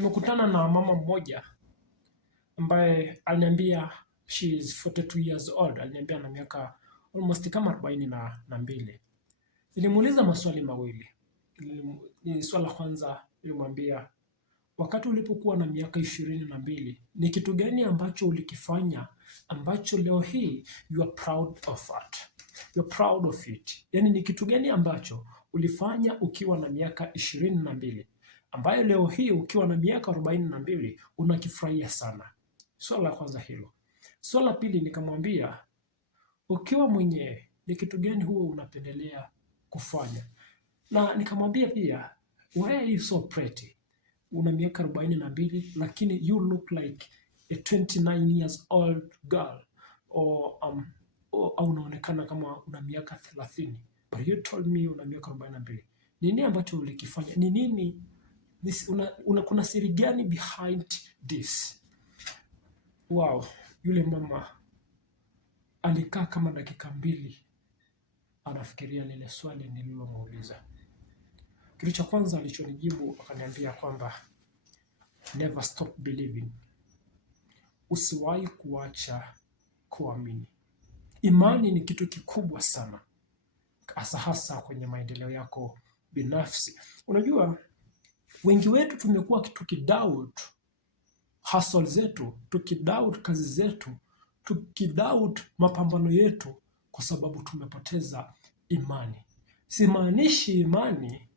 Nimekutana na mama mmoja ambaye aliniambia she is 42 years old. Aliniambia na miaka almost kama 42. Nilimuuliza maswali mawili. Ni swala la kwanza nilimwambia, wakati ulipokuwa na miaka 22, ni kitu gani ambacho ulikifanya ambacho leo hii you are proud of it? You are proud of it. Yaani ni kitu gani ambacho ulifanya ukiwa na miaka 22 ambayo leo hii ukiwa na miaka 42 unakifurahia sana? Swala la kwanza hilo. Swala la pili nikamwambia, ukiwa mwenyewe ni kitu gani huwa unapendelea kufanya? Na nikamwambia pia, why are you so pretty? Una miaka 42 lakini you look like a 29 years old girl, au unaonekana kama una miaka 30, but you told me una miaka 42. Nini ambacho ulikifanya? Ni nini? Kuna siri gani behind this? Wow, yule mama alikaa kama dakika 2 anafikiria lile swali nililomuuliza. Kitu cha kwanza alichonijibu akaniambia kwamba never stop believing. Usiwahi kuacha kuamini. Imani ni kitu kikubwa sana, hasa kwenye maendeleo yako binafsi. Unajua, wengi wetu tumekuwa tukidoubt hustle zetu, tukidoubt kazi zetu, tukidoubt mapambano yetu kwa sababu tumepoteza imani. Simaanishi imani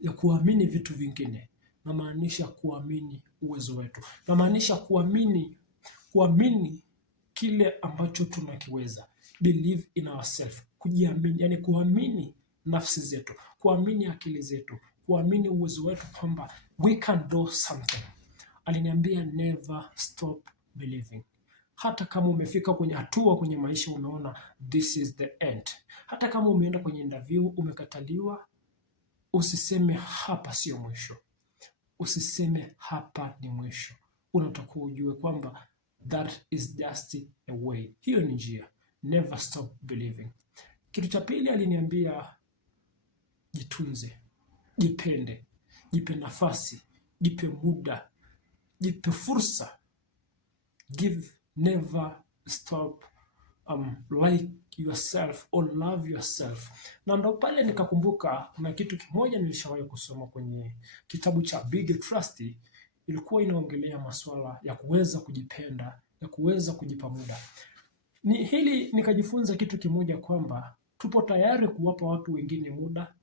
ya kuamini vitu vingine, na maanisha kuamini uwezo wetu, na maanisha kuamini kile ambacho tunakiweza. Believe in ourselves, kujiamini, yani kuamini nafsi zetu, kuamini akili zetu, kuamini uwezo wetu kwamba we can do something. Aliniambia never stop believing. Hata kama umefika kwenye hatua kwenye maisha unaona this is the end, hata kama umeenda kwenye interview umekataliwa, usiseme hapa sio mwisho. Usiseme hapa ni mwisho. Unatakiwa ujue kwamba that is just a way. Hiyo ni njia. Never stop believing. Kitu cha pili aliniambia, jitunze, jipende, jipe nafasi, jipe muda, jipe fursa. Never stop like yourself or love yourself. Na ndo pale nikakumbuka na kitu kimoja nilishawahi kusoma kwenye kitabu cha Big Trust. Ilikuwa inaongelea masuala ya kuweza kujipenda, ya kuweza kujipa muda. Hili nikajifunza kitu kimoja kwamba tupo tayari kuwapa watu wengine muda,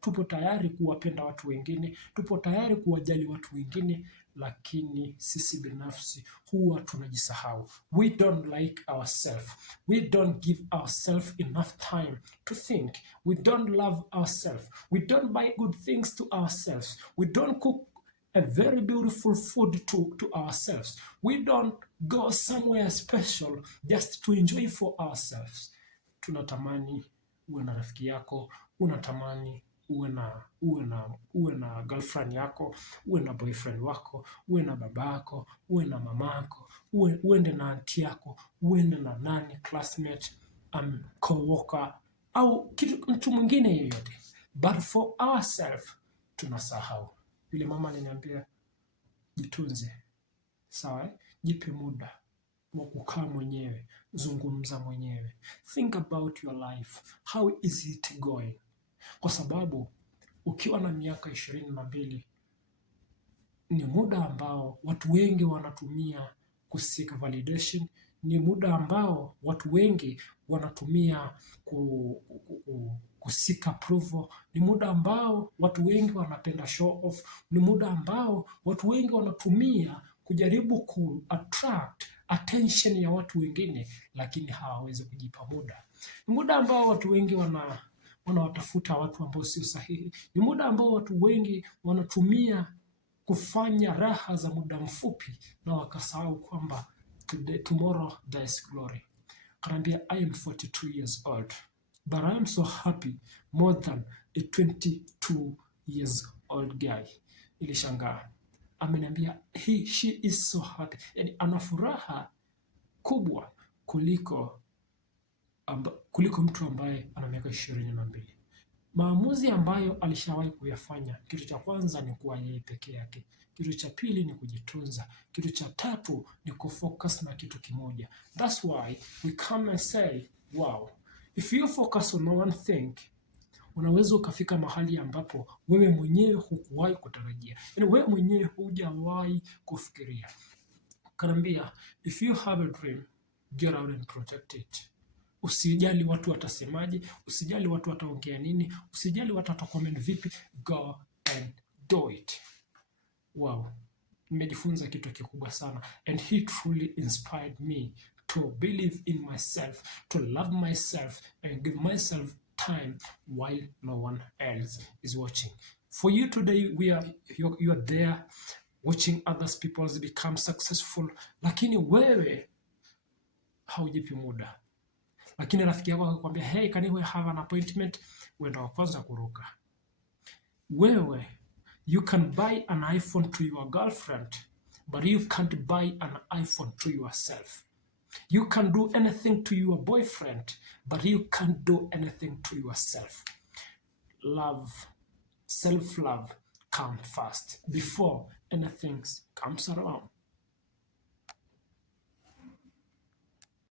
tupo tayari kuwapenda watu wengine, tupo tayari kuwajali watu wengine, lakini sisi binafsi huwa tunajisahau. We don't like ourselves. We don't give ourselves enough time to think. We don't love ourselves. We don't buy good things to ourselves. We don't cook a very beautiful food to ourselves. We don't go somewhere special just to enjoy for ourselves. Tunatamani uwe na rafiki yako, unatamani uwe na girlfriend yako, uwe na boyfriend wako, uwe na baba yako, uwe na mama yako, uende na auntie yako, uende na nani, classmate, co-worker, au mtu mwingine yeyote. But for ourselves tunasahau. Yule mama aliniambia jitunze. Sawa? Jipe muda wa kukaa mwenyewe, zungumza mwenyewe. Think about your life. How is it going? Kwa sababu ukiwa na miaka 22 ni muda ambao watu wengi wanatumia kuseek validation, ni muda ambao watu wengi wanatumia kuseek approval, ni muda ambao watu wengi wanapenda show off, ni muda ambao watu wengi wanatumia kujaribu ku-attract attention ya watu wengine, lakini hawawezi kujipa muda. Ni muda ambao watu wengi wanawatafuta watu ambao sio sahihi. Ni muda ambao watu wengi wanatumia kufanya raha za muda mfupi na wakasahau kwamba tomorrow there is glory. Kanambia, I am 42 years old, but I am so happy more than a 22 years old guy. Nilishangaa. Ameniambia she is so happy. Yani ana furaha kubwa kuliko mtu ambaye ana miaka 22. Maamuzi ambayo alishawahi kuyafanya, kitu cha kwanza ni kuwa yeye peke yake. Kitu cha pili ni kujitunza. Kitu cha tatu ni kufocus na kitu kimoja. That's why we come and say, wow, if you focus on one thing, unaweza ukafika mahali ambapo wewe mwenyewe hukuwahi kutarajia, yaani wewe mwenyewe hujawahi kufikiria. Kanaambia, if you have a dream, get out and protect it. Usijali watu watasemaje, usijali watu wataongea nini, usijali watu watacomment vipi, go and do it. Wow, nimejifunza kitu kikubwa sana, and he truly inspired me to believe in myself, to love myself and give myself time while no one else is watching. For you today, you are there watching others people become successful, lakini wewe haujipi muda. Lakini rafiki yako akakwambia, hey, can we have an appointment? Wewe wa kwanza kuruka. Wewe, you can buy an iPhone to your girlfriend, but you can't buy an iPhone to yourself. You can do anything to your boyfriend, but you can't do anything to yourself. Love, self-love, come first before anything comes around.